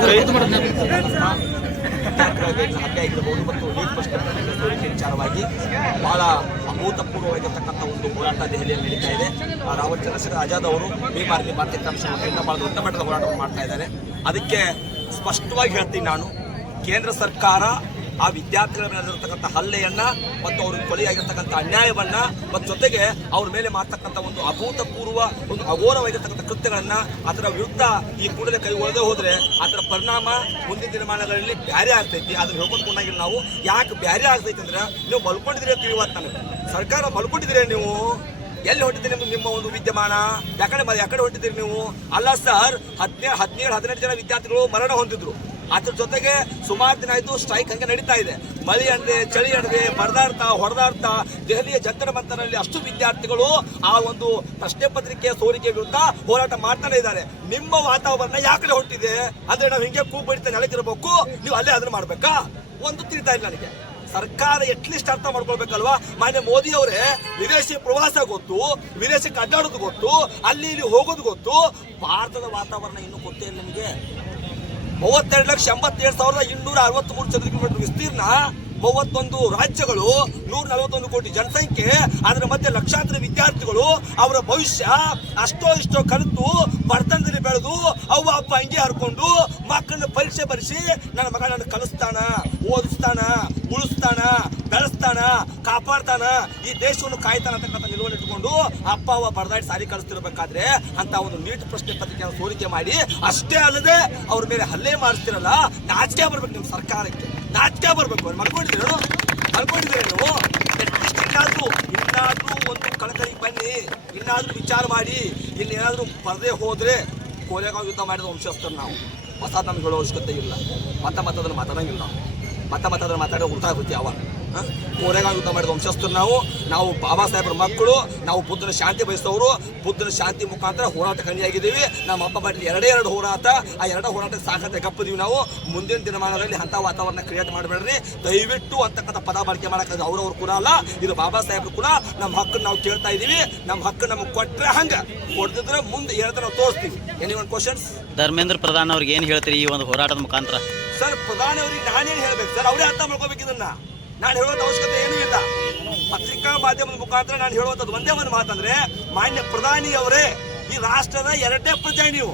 ಹಲ್ಲೆ ಆಗಿರಬಹುದು ಮತ್ತು ನೀಟ್ ಪ್ರಶ್ನೆ ಸೋರಿಕೆ ವಿಚಾರವಾಗಿ ಬಹಳ ಅಭೂತಪೂರ್ವವಾಗಿರ್ತಕ್ಕಂಥ ಒಂದು ಹೋರಾಟ ದೆಹಲಿಯಲ್ಲಿ ನಡೀತಾ ಇದೆ. ರಾವತ್ ಚಂದ್ರಶೇಖರ್ ಆಜಾದ್ ಅವರು ಭೀಮಾರ್ಲಿ ಭಾರತೀಯ ಅಂಶಗಳಿಂದ ಬಹಳ ದೊಡ್ಡ ಮಟ್ಟದ ಹೋರಾಟವನ್ನು ಮಾಡ್ತಾ ಇದ್ದಾರೆ. ಅದಕ್ಕೆ ಸ್ಪಷ್ಟವಾಗಿ ಹೇಳ್ತೀನಿ, ನಾನು ಕೇಂದ್ರ ಸರ್ಕಾರ ಆ ವಿದ್ಯಾರ್ಥಿಗಳ ಮೇಲೆ ನಡೆದಿರ್ತಕ್ಕಂಥ ಹಲ್ಲೆಯನ್ನ ಮತ್ತು ಅವ್ರಿಗೆ ಕೊಲೆಯಾಗಿರ್ತಕ್ಕಂಥ ಅನ್ಯಾಯವನ್ನ ಮತ್ತು ಜೊತೆಗೆ ಅವ್ರ ಮೇಲೆ ಮಾಡ್ತಕ್ಕಂಥ ಒಂದು ಅಭೂತಪೂರ್ವ ಒಂದು ಅಘೋರವಾಗಿರ್ತಕ್ಕಂಥ ಕೃತ್ಯಗಳನ್ನ ಅದರ ವಿರುದ್ಧ ಈ ಕೂಡಲೇ ಕೈಗೊಳ್ಳದೆ ಹೋದ್ರೆ ಅದರ ಪರಿಣಾಮ ಮುಂದಿನ ದಿನಮಾನಗಳಲ್ಲಿ ಬ್ಯಾರೆ ಆಗ್ತೈತಿ. ಅದನ್ನ ಹೇಳ್ಕೊಂಡ್ಕೊಂಡಾಗಿಲ್ಲ ನಾವು. ಯಾಕೆ ಬ್ಯಾರೆ ಆಗ್ತೈತಿ ಅಂದ್ರೆ ನೀವು ಮಲ್ಕೊಂಡಿದ್ದೀರಿ ಅಂತ ಇವತ್ತು ನನಗೆ ಸರ್ಕಾರ ಮಲ್ಕೊಂಡಿದ್ದೀರಿ. ನೀವು ಎಲ್ಲಿ ಹೊಂಟಿದ್ದೀರಿ? ನಿಮ್ಮ ಒಂದು ವಿದ್ಯಮಾನ ಯಾಕಡೆ ಹೊಂಟಿದ್ದೀರಿ ನೀವು? ಅಲ್ಲ ಸರ್, 17-18 ಜನ ವಿದ್ಯಾರ್ಥಿಗಳು ಮರಣ ಹೊಂದಿದ್ರು. ಅದ್ರ ಜೊತೆಗೆ ಸುಮಾರು ದಿನ ಆಯ್ತು ಸ್ಟ್ರೈಕ್ ಹಂಗೆ ನಡೀತಾ ಇದೆ. ಮಳೆ ಅಣದೆ, ಚಳಿ ಅಣದೆ, ಹೊಡೆದಾಡ್ತಾ ದೆಹಲಿಯ ಜಂತರ್ ಮಂತರಲ್ಲಿ ಅಷ್ಟು ವಿದ್ಯಾರ್ಥಿಗಳು ಆ ಒಂದು ಪ್ರಶ್ನೆ ಪತ್ರಿಕೆಯ ಸೋರಿಕೆ ವಿರುದ್ಧ ಹೋರಾಟ ಮಾಡ್ತಾನೆ ಇದ್ದಾರೆ. ನಿಮ್ಮ ವಾತಾವರಣ ಯಾಕಡೆ ಹೊಂಟಿದೆ ಅಂದ್ರೆ ನಾವು ಹಿಂಗೆ ಕೂಗ್ ಬಡಿತಾ ನೆಲಕ್ಕಿರ್ಬೇಕು, ನೀವು ಅಲ್ಲೇ ಅದನ್ನ ಮಾಡ್ಬೇಕಾ? ಒಂದು ತಿಳಿತಾ ಇಲ್ಲ ನನಗೆ. ಸರ್ಕಾರ ಎಟ್ಲೀಸ್ಟ್ ಅರ್ಥ ಮಾಡ್ಕೊಳ್ಬೇಕಲ್ವಾ? ಮಾನ್ಯ ಮೋದಿ ಅವರೇ ವಿದೇಶಿ ಪ್ರವಾಸ ಗೊತ್ತು, ವಿದೇಶಕ್ಕೆ ಅಡ್ಡಾಡೋದು ಗೊತ್ತು, ಅಲ್ಲಿ ಇಲ್ಲಿ ಹೋಗೋದು ಗೊತ್ತು. ಭಾರತದ ವಾತಾವರಣ ಇನ್ನೂ ಗೊತ್ತೇ ಇಲ್ಲ ನಿಮಗೆ. 32,87,263 ಚದರ ಕಿಲೋಮೀಟರ್ ವಿಸ್ತೀರ್ಣ, 31 ರಾಜ್ಯಗಳು, 141 ಕೋಟಿ ಜನಸಂಖ್ಯೆ, ಅದರ ಮಧ್ಯೆ ಲಕ್ಷಾಂತರ ವಿದ್ಯಾರ್ಥಿಗಳು, ಅವರ ಭವಿಷ್ಯ ಅಷ್ಟೋ ಇಷ್ಟೋ ಕಲಿತು ಬಡತನದಲ್ಲಿ ಬೆಳೆದು ಅವ್ವ ಅಪ್ಪ ಹಂಗೆ ಹರ್ಕೊಂಡು ಮಕ್ಕಳನ್ನ ಪರೀಕ್ಷೆ ಬರೆಸಿ ನನ್ನ ಮಗ ನನ್ನ ಕಲಿಸ್ತಾನ, ಓದಿಸ್ತಾನ, ಉಳಿಸ್ತಾನ, ಬೆಳೆಸ್ತಾನ, ಕಾಪಾಡ್ತಾನ, ಈ ದೇಶವನ್ನು ಕಾಯ್ತಾನ ಅಂತಕ್ಕಂಥ ನಿಲುವನ್ನು ಇಟ್ಕೊಂಡು ಅಪ್ಪ ಅವ್ವ ಬಡದಾಡಿ ಸಾರಿ ಕಳಿಸ್ತಿರ್ಬೇಕಾದ್ರೆ ಅಂತ ಒಂದು ನೀಟ್ ಪ್ರಶ್ನೆ ಪತ್ರಿಕೆಯನ್ನು ಸೋರಿಕೆ ಮಾಡಿ ಅಷ್ಟೇ ಅಲ್ಲದೆ ಅವ್ರ ಮೇಲೆ ಹಲ್ಲೆ ಮಾಡಿಸ್ತಿರಲ್ಲ, ನಾಚಿಕೆ ಬರ್ಬೇಕು ನಿಮ್ಮ ಸರ್ಕಾರಕ್ಕೆ. ನಾಚಿಕೆ ಬರ್ಬೇಕು. ಮಲ್ಕೊಂಡಿದ್ದೀರ ನೀವು? ಇನ್ನಾದ್ರೂ ಒಂದು ಕಳಕಳಿಗೆ ಬನ್ನಿ, ಇನ್ನಾದ್ರೂ ವಿಚಾರ ಮಾಡಿ. ಇಲ್ಲಿ ಏನಾದ್ರೂ ಬರದೇ ಹೋದ್ರೆ ಕೋರೆಗಾಂವ್ ಯುದ್ಧ ಮಾಡಿದ ವಂಶಸ್ಥರು ನಾವು. ಹೊಸ ನಮ್ಗೆ ಹೇಳೋ ಅವಶ್ಯಕತೆ ಇಲ್ಲ. ಮತ್ತದನ್ನು ಮಾತಾಡಂಗಿಲ್ಲ ನಾವು. ಮತ್ತದನ್ನು ಮಾತಾಡೋ ಉಲ್ಟಾಗುತ್ತೆ. ಅವ ಕೋರೆಗಾಂವ್ ಯುದ್ಧ ಮಾಡಿದ ವಂಶಸ್ಥರು ನಾವು ಬಾಬಾ ಸಾಹೇಬ್ರ ಮಕ್ಕಳು, ನಾವು ಬುದ್ಧನ ಶಾಂತಿ ಬಯಸೋರು. ಬುದ್ಧನ ಶಾಂತಿ ಮುಖಾಂತರ ಹೋರಾಟ ಕಣಿಯಾಗಿದ್ದೀವಿ. ನಮ್ಮ ಅಪ್ಪ ಬಾಟಿ 2 ಹೋರಾಟ, ಆ 2 ಹೋರಾಟಕ್ಕೆ ಸಾಕತ್ತೆ ಗಪ್ಪದೀವಿ ನಾವು. ಮುಂದಿನ ದಿನಮಾನಗಳಲ್ಲಿ ಅಂಥ ವಾತಾವರಣ ಕ್ರಿಯೇಟ್ ಮಾಡಬೇಡ್ರಿ ದಯವಿಟ್ಟು ಅಂತಕ್ಕಂಥ ಪದ ಬಳಕೆ ಮಾಡೋಕ್ಕಾಗ ಅವ್ರವ್ರು ಕೂಡ ಅಲ್ಲ, ಇದು ಬಾಬಾ ಸಾಹೇಬ್ರು ಕೂಡ. ನಮ್ಮ ಹಕ್ಕನ್ನು ನಾವು ಕೇಳ್ತಾ ಇದ್ದೀವಿ. ನಮ್ಮ ಹಕ್ಕು ನಮಗೆ ಕೊಟ್ಟರೆ ಹಂಗೆ, ಕೊಡ್ತಿದ್ರೆ ಮುಂದೆ ಹೇಳ್ತಾ ನಾವು ತೋರಿಸ್ತೀವಿ. Anyone questions? ಧರ್ಮೇಂದ್ರ ಪ್ರಧಾನ್ ಅವ್ರಿಗೆ ಏನು ಹೇಳ್ತೀರಿ ಈ ಒಂದು ಹೋರಾಟದ ಮುಖಾಂತರ? ಸರ್, ಪ್ರಧಾನಿ ಅವ್ರಿಗೆ ನಾನೇನು ಹೇಳ್ಬೇಕು ಸರ್? ಅವರೇ ಅರ್ಥ ಮಾಡ್ಕೋಬೇಕು ಇದನ್ನ. ನಾನು ಹೇಳೋದು ಅವಶ್ಯಕತೆ ಏನೂ ಇಲ್ಲ. ಪತ್ರಿಕಾ ಮಾಧ್ಯಮದ ಮುಖಾಂತರ ನಾನು ಹೇಳುವಂಥದ್ದು ಒಂದೇ ಒಂದು ಮಾತಂದ್ರೆ, ಮಾನ್ಯ ಪ್ರಧಾನಿ ಅವರೇ ಈ ರಾಷ್ಟ್ರದ 2ನೇ ಪ್ರಜೆ. ನೀವು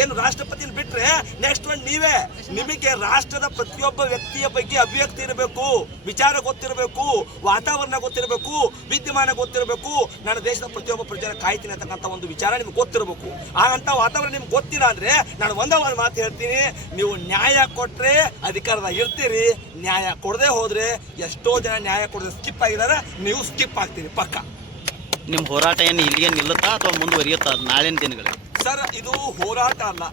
ಏನು ರಾಷ್ಟ್ರಪತಿನ ಬಿಟ್ರೆ ನೆಕ್ಸ್ಟ್ ಒಂದು ನೀವೇ. ನಿಮಗೆ ರಾಷ್ಟ್ರದ ಪ್ರತಿಯೊಬ್ಬ ವ್ಯಕ್ತಿಯ ಬಗ್ಗೆ ಅಭಿವ್ಯಕ್ತಿ ಇರಬೇಕು, ವಿಚಾರ ಗೊತ್ತಿರಬೇಕು, ವಾತಾವರಣ ಗೊತ್ತಿರಬೇಕು, ವಿದ್ಯಮಾನ ಗೊತ್ತಿರಬೇಕು. ನನ್ನ ದೇಶದ ಪ್ರತಿಯೊಬ್ಬ ಪ್ರಜೆನ ಕಾಯ್ತೀನಿ ಅಂತಕ್ಕಂಥ ಒಂದು ವಿಚಾರ ನಿಮ್ಗೆ ಗೊತ್ತಿರಬೇಕು. ಅಂತ ವಾತಾವರಣ ನಿಮ್ಗೆ ಗೊತ್ತಿಲ್ಲ ಅಂದ್ರೆ ನಾನು ಒಂದೇ ಒಂದು ಮಾತು ಹೇಳ್ತೀನಿ, ನೀವು ನ್ಯಾಯ ಕೊಟ್ರೆ ಅಧಿಕಾರದಾಗ ಇರ್ತೀರಿ, ನ್ಯಾಯ ಕೊಡದೆ ಹೋದ್ರೆ ಎಷ್ಟೋ ಜನ ನ್ಯಾಯ ಕೊಡದೆ ಸ್ಕಿಪ್ ಆಗಿದ್ದಾರೆ, ನೀವು ಸ್ಕಿಪ್ ಆಗ್ತೀರಿ ಪಕ್ಕ. ನಿಮ್ಮ ಹೋರಾಟ ಏನು ಇಲ್ಲಿಗೆ ನಿಲ್ಲುತ್ತಾ ಅಥವಾ ಮುಂದುವರಿಯುತ್ತಾ ನಾಳಿನ ದಿನಗಳಲ್ಲಿ? ಸರ್, ಇದು ಹೋರಾಟ ಅಲ್ಲ,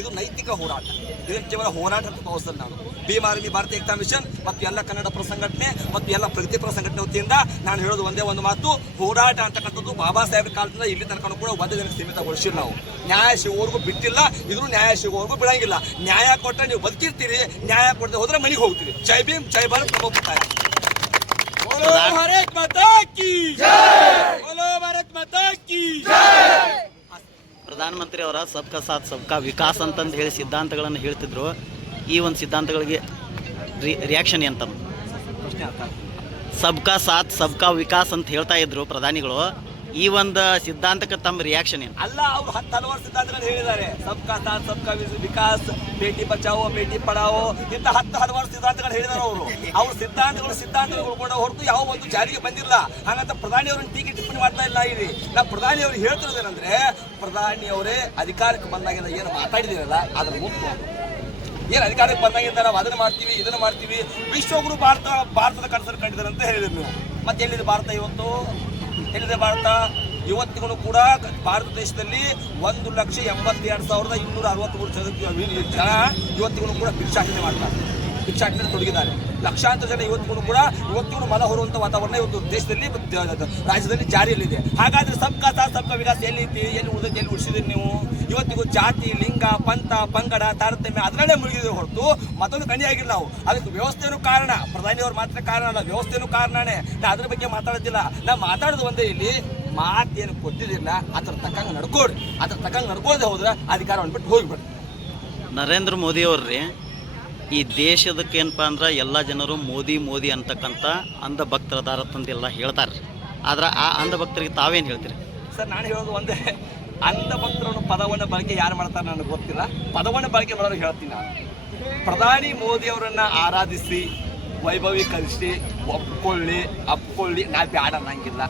ಇದು ನೈತಿಕ ಹೋರಾಟ. ಇದನ್ನು ಕೇವಲ ಹೋರಾಟ ಅಂತ ಭಾವಿಸ್ತೇನೆ ನಾನು. ಭೀಮಾರ್ಮಿ ಭಾರತೀಯ ಏಕತಾ ಮಿಷನ್ ಮತ್ತು ಎಲ್ಲ ಕನ್ನಡ ಪರ ಸಂಘಟನೆ ಮತ್ತು ಎಲ್ಲ ಪ್ರಗತಿಪರ ಸಂಘಟನೆ ವತಿಯಿಂದ ನಾನು ಹೇಳೋದು ಒಂದೇ ಒಂದು ಮಾತು, ಹೋರಾಟ ಅಂತಕ್ಕಂಥದ್ದು ಬಾಬಾ ಸಾಹೇಬ್ ಕಾಲದಿಂದ ಇಲ್ಲಿ ತನಕ ಕೂಡ ಒಂದು ದಿನಕ್ಕೆ ಸೀಮಿತಗೊಳಿಸಿಲ್ಲ ನಾವು. ನ್ಯಾಯ ಸಿಗೋವರೆಗೂ ಬಿಟ್ಟಿಲ್ಲ, ಇದ್ರೂ ನ್ಯಾಯ ಸಿಗೋವರೆಗೂ ಬಿಡಂಗಿಲ್ಲ. ನ್ಯಾಯ ಕೊಟ್ಟರೆ ನೀವು ಬದುಕಿರ್ತೀರಿ, ನ್ಯಾಯ ಕೊಡದೆ ಹೋದ್ರೆ ಮನೆಗೆ ಹೋಗ್ತೀರಿ. ಜೈ ಭೀಮ್, ಜೈ ಭಾರತ್, ನಮೋ ಬುದ್ಧಾಯ. ಭಾರತ್ ಮಾತಾ ಕಿ ಜೈ, ಭಾರತ್ ಮಾತಾ ಕಿ ಜೈ. ಪ್ರಧಾನಮಂತ್ರಿ ಅವರ ಸಬ್ಕಾ ಸಾಥ್ ಸಬ್ಕಾ ವಿಕಾಸ್ ಅಂತಂದು ಹೇಳಿ ಸಿದ್ಧಾಂತಗಳನ್ನು ಹೇಳ್ತಿದ್ರು. ಈ ಒಂದು ಸಿದ್ಧಾಂತಗಳಿಗೆ ರಿಯಾಕ್ಷನ್ ಎಂತ? ಸಬ್ಕಾ ಸಾಥ್ ಸಬ್ಕಾ ವಿಕಾಸ್ ಅಂತ ಹೇಳ್ತಾ ಇದ್ರು ಪ್ರಧಾನಿಗಳು. ಈ ಒಂದು ಸಿದ್ಧಾಂತಕ್ಕೆ ತಮ್ಮ ರಿಯಾಕ್ಷನ್ ಏನು? ಅಲ್ಲ, ಅವ್ರು 10 ಹಲವಾರು ಸಿದ್ಧಾಂತಗಳು ಹೇಳಿದ್ದಾರೆ. ಸಬ್ಕಾ ಸಾಥ್ ಸಬ್ಕಾ ವಿಕಾಸ್, ಬೇಟಿ ಬಚಾವೋ ಬೇಟಿ ಪಡಾವೋ, ಇಂಥ 10 ಹಲವಾರು ಸಿದ್ಧಾಂತಗಳು ಹೇಳಿದಾರೆ ಅವರು. ಅವ್ರ ಸಿದ್ಧಾಂತಗಳು ಕೂಡ ಹೊರತು ಯಾವ ಒಂದು ಜಾರಿಗೆ ಬಂದಿಲ್ಲ. ಹಾಗಂತ ಪ್ರಧಾನಿ ಅವರನ್ನು ಟೀಕೆ ಟಿಪ್ಪಣಿ ಮಾಡ್ತಾ ಇಲ್ಲ. ಇಲ್ಲಿ ನಾವು ಪ್ರಧಾನಿ ಅವ್ರಿಗೆ ಹೇಳ್ತಿರೋದೇನಂದ್ರೆ, ಪ್ರಧಾನಿ ಅವರೇ ಅಧಿಕಾರಕ್ಕೆ ಬಂದಾಗಿಂದ ಏನು ಮಾತಾಡಿದಿರಲ್ಲ ಅದರ ಮುಕ್ತ. ಏನು ಅಧಿಕಾರಕ್ಕೆ ಬಂದಾಗಿಂದ ನಾವು ಅದನ್ನು ಮಾಡ್ತೀವಿ ಇದನ್ನು ಮಾಡ್ತೀವಿ, ವಿಶ್ವಗುರು ಭಾರತದ ಕನಸನ್ನು ಕಂಡಿದ್ದಾರೆ ಅಂತ ಹೇಳಿದ್ರು ನೀವು. ಮತ್ತೆ ಎಲ್ಲಿದೆ ಭಾರತ ಇವತ್ತು? ಎಲ್ಲಿದೆ ಭಾರತ? ಇವತ್ತಿಗೂ ಕೂಡ ಭಾರತ ದೇಶದಲ್ಲಿ 1,82,263 ಜನ ಇವತ್ತಿಗೂ ಕೂಡ ಭಿಕ್ಷಾಟನೆ ಮಾಡ್ತಾರೆ, ಭಿಕ್ಷಾಟನೆ ತೊಡಗಿದ್ದಾರೆ. ಲಕ್ಷಾಂತರ ಜನ ಇವತ್ತಿಗೂ ಮನ ಹೊರುವಂಥ ವಾತಾವರಣ ಇವತ್ತು ದೇಶದಲ್ಲಿ ರಾಜ್ಯದಲ್ಲಿ ಜಾರಿಯಲ್ಲಿದೆ. ಹಾಗಾದ್ರೆ ಸಬ್ಕಾ ಸಾಥ್ ಸಬ್ಕಾ ವಿಕಾಸ್ ಎಲ್ಲಿ ಉಳಿಸಿದ್ರಿ ನೀವು? ಇವತ್ತಿಗೂ ಜಾತಿ, ಲಿಂಗ, ಪಂಥ, ಪಂಗಡ, ತಾರತಮ್ಯ ಅದರಲ್ಲೇ ಮುಳುಗಿದ್ರೆ ಹೊರತು ಮತ್ತೊಂದು ಕಣಿಯಾಗಿಲ್ಲ ನಾವು. ಅದಕ್ಕೆ ವ್ಯವಸ್ಥೆನೂ ಕಾರಣ, ಪ್ರಧಾನಿಯವ್ರು ಮಾತ್ರ ಕಾರಣ ಅಲ್ಲ, ವ್ಯವಸ್ಥೆನೂ ಕಾರಣನೇ. ನಾ ಅದ್ರ ಬಗ್ಗೆ ಮಾತಾಡೋದಿಲ್ಲ. ನಾ ಮಾತಾಡೋದು ಒಂದೇ, ಇಲ್ಲಿ ಮಾತೇನು ಕೊಟ್ಟಿದ್ದಿಲ್ಲ, ಅದ್ರ ತಕ್ಕಂಗೆ ನಡ್ಕೊಡ್ರಿ. ಅದ್ರ ತಕ್ಕಂಗೆ ನಡ್ಕೊಳ್ದೆ ಹೋದ್ರೆ ಅಧಿಕಾರವನ್ನು ಬಿಟ್ಟು ಹೋಗ್ಬಿಡ್ರಿ. ನರೇಂದ್ರ ಮೋದಿ ಅವ್ರಿ ಈ ದೇಶದಕ್ಕೆ ಏನಪ್ಪ ಅಂದ್ರೆ ಎಲ್ಲ ಜನರು ಮೋದಿ ಮೋದಿ ಅಂತಕ್ಕಂಥ ಅಂಧ ಭಕ್ತರದಾರ ತಂದೆಲ್ಲ ಹೇಳ್ತಾರೆ. ಆದ್ರೆ ಆ ಅಂಧ ಭಕ್ತರಿಗೆ ತಾವೇನು ಹೇಳ್ತೀರಿ? ಸರ್ ನಾನು ಹೇಳೋದು ಒಂದೇ, ಅಂಧ ಭಕ್ತರನ್ನು ಪದವನ್ನು ಬಳಕೆ ಯಾರು ಮಾಡ್ತಾರೆ ನನಗೆ ಗೊತ್ತಿಲ್ಲ, ಪದವನ್ನು ಬಳಕೆ ಮಾಡೋರು ಹೇಳ್ತೀನಿ ನಾನು. ಪ್ರಧಾನಿ ಮೋದಿ ಅವರನ್ನು ಆರಾಧಿಸಿ ವೈಭವೀಕರಿಸಿ ಅಪ್ಕೊಳ್ಳಿ ನಾವು ಬ್ಯಾಡ ಅನ್ನಂಗಿಲ್ಲ.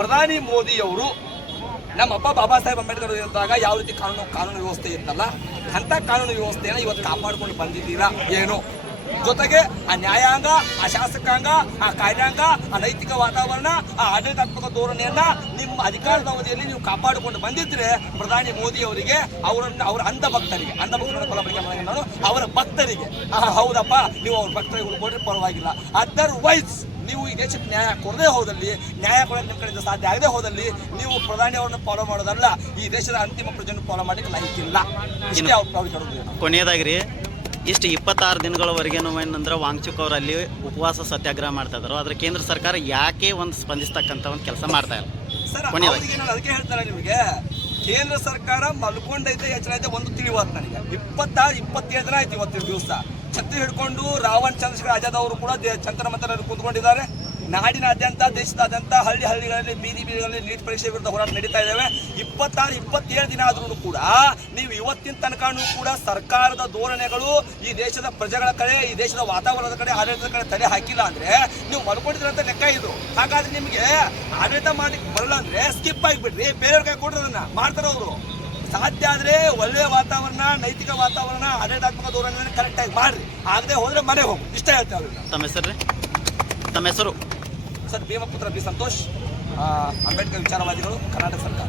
ಪ್ರಧಾನಿ ಮೋದಿಯವರು ನಮ್ಮಪ್ಪ ಬಾಬಾ ಸಾಹೇಬ್ ಅಂಬೇಡ್ಕರ್ ಇದ್ದಾಗ ಯಾವ ರೀತಿ ಕಾನೂನು ವ್ಯವಸ್ಥೆ ಇತ್ತಲ್ಲ ಅಂಥ ಕಾನೂನು ವ್ಯವಸ್ಥೆಯನ್ನು ಇವತ್ತು ಕಾಪಾಡಿಕೊಂಡು ಬಂದಿದ್ದೀರಾ ಏನು? ಜೊತೆಗೆ ಆ ನ್ಯಾಯಾಂಗ, ಆ ಶಾಸಕಾಂಗ, ಆ ಕಾರ್ಯಾಂಗ, ಆ ನೈತಿಕ ವಾತಾವರಣ, ಆ ಆಡಳಿತಾತ್ಮಕ ಧೋರಣೆಯನ್ನ ನಿಮ್ಮ ಅಧಿಕಾರದ ಅವಧಿಯಲ್ಲಿ ನೀವು ಕಾಪಾಡಿಕೊಂಡು ಬಂದಿದ್ರೆ ಪ್ರಧಾನಿ ಮೋದಿ ಅವರಿಗೆ ಅವರ ಅಂಧ ಭಕ್ತರಿಗೆ ನಾನು ಅವರ ಭಕ್ತರಿಗೆ ಹೌದಪ್ಪ ನೀವು ಅವ್ರ ಭಕ್ತರಿಗೆ ಉಳ್ಕೊಂಡ್ರೆ ಪರವಾಗಿಲ್ಲ. ಅದರ್ವೈಸ್ ನೀವು ಈ ದೇಶಕ್ಕೆ ನ್ಯಾಯ ಕೊಡದೇ ಹೋದಲ್ಲಿ, ನ್ಯಾಯ ಕೊಡೋಕೆ ನಿಮ್ಮ ಕಡೆಯಿಂದ ಸಾಧ್ಯ ಆಗದೆ ಹೋದಲ್ಲಿ ನೀವು ಪ್ರಧಾನಿ ಅವರನ್ನು ಫಾಲೋ ಮಾಡೋದಲ್ಲ, ಈ ದೇಶದ ಅಂತಿಮ ಪ್ರಜೆಯನ್ನು ಫಾಲೋ ಮಾಡಲಿಕ್ಕೆ ಲೈಕಿಲ್ಲ. ಇಷ್ಟೇ ಅವ್ರು ಹೇಳೋದು. ಕೊನೆಯದಾಗ್ರಿ, ಇಷ್ಟು 26 ದಿನಗಳವರೆಗೇನು ಏನಂದ್ರೆ ವಾಂಗ್ಚುಕ್ ಅವರು ಅಲ್ಲಿ ಉಪವಾಸ ಸತ್ಯಾಗ್ರಹ ಮಾಡ್ತಾ ಇದ್ರು. ಆದರೆ ಕೇಂದ್ರ ಸರ್ಕಾರ ಯಾಕೆ ಒಂದು ಸ್ಪಂದಿಸ್ತಕ್ಕಂಥ ಒಂದು ಕೆಲಸ ಮಾಡ್ತಾ ಇಲ್ಲ? ಸರ್ ಅವರಿಗೆ ನಾನು ಅದಕ್ಕೆ ಹೇಳ್ತಾರೆ ನಿಮಗೆ, ಕೇಂದ್ರ ಸರ್ಕಾರ ಮಲ್ಕೊಂಡೈತೆ ಎಚ್ಚರ ಐತೆ ಒಂದು ತಿಳಿವಾತ್ ನನಗೆ. 26-27 ದಿನ ಆಯ್ತು ಇವತ್ತಿನ ದಿವಸ ಛತ್ರಿ ಹಿಡ್ಕೊಂಡು ರಾವಣ್ ಚಂದ್ರಶೇಖರ್ ಆಜಾದ್ ಅವರು ಕೂಡ ಚಂದ್ರ ಮಂತ್ರ ಕೂತ್ಕೊಂಡಿದ್ದಾರೆ. ನಾಡಿನಾದ್ಯಂತ ದೇಶದಾದ್ಯಂತ ಹಳ್ಳಿಗಳಲ್ಲಿ ಬೀದಿಗಳಲ್ಲಿ ನೀಟ್ ಪರೀಕ್ಷೆ ವಿರುದ್ಧ ಹೋರಾಟ ನಡೀತಾ ಇದ್ದಾವೆ. 26-27 ದಿನ ಆದ್ರೂ ಕೂಡ ನೀವು ಇವತ್ತಿನ ತನಕನೂ ಕೂಡ ಸರ್ಕಾರದ ಧೋರಣೆಗಳು ಈ ದೇಶದ ಪ್ರಜೆಗಳ ಕಡೆ, ಈ ದೇಶದ ವಾತಾವರಣದ ಕಡೆ, ಆಡಳಿತದ ಕಡೆ ತಲೆ ಹಾಕಿಲ್ಲ ಅಂದ್ರೆ ನೀವು ಮಲ್ಕೊಂಡಿದ್ರಂತ ಲೆಕ್ಕ ಇದು. ಹಾಗಾದ್ರೆ ನಿಮಗೆ ಆಡಳಿತ ಮಾಡ್ಲಿಕ್ಕೆ ಬರಲ್ಲ ಅಂದ್ರೆ ಸ್ಕಿಪ್ ಆಗಿಬಿಡ್ರಿ, ಬೇರೆಯವ್ರ ಕೈ ಕೊಡ್ರಿ, ಅದನ್ನ ಮಾಡ್ತಾರೆ ಅವರು. ಸಾಧ್ಯ ಆದ್ರೆ ಒಳ್ಳೆಯ ವಾತಾವರಣ, ನೈತಿಕ ವಾತಾವರಣ, ಆಡಳಿತಾತ್ಮಕ ಧೋರಣೆ ಕರೆಕ್ಟ್ ಆಗಿ ಮಾಡ್ರಿ. ಆಗದೆ ಹೋದ್ರೆ ಮನೆ ಹೋಗು, ಇಷ್ಟ ಹೇಳ್ತೇವೆ. ತಮ್ಮ ಹೆಸರು? ತಮ್ಮ ಹೆಸರು? ಸರ್ ಭೀಮಪುತ್ರ ಬಿ ಸಂತೋಷ್, ಅಂಬೇಡ್ಕರ್ ವಿಚಾರವಾದಿಗಳು, ಕರ್ನಾಟಕ ಸರ್ಕಾರ.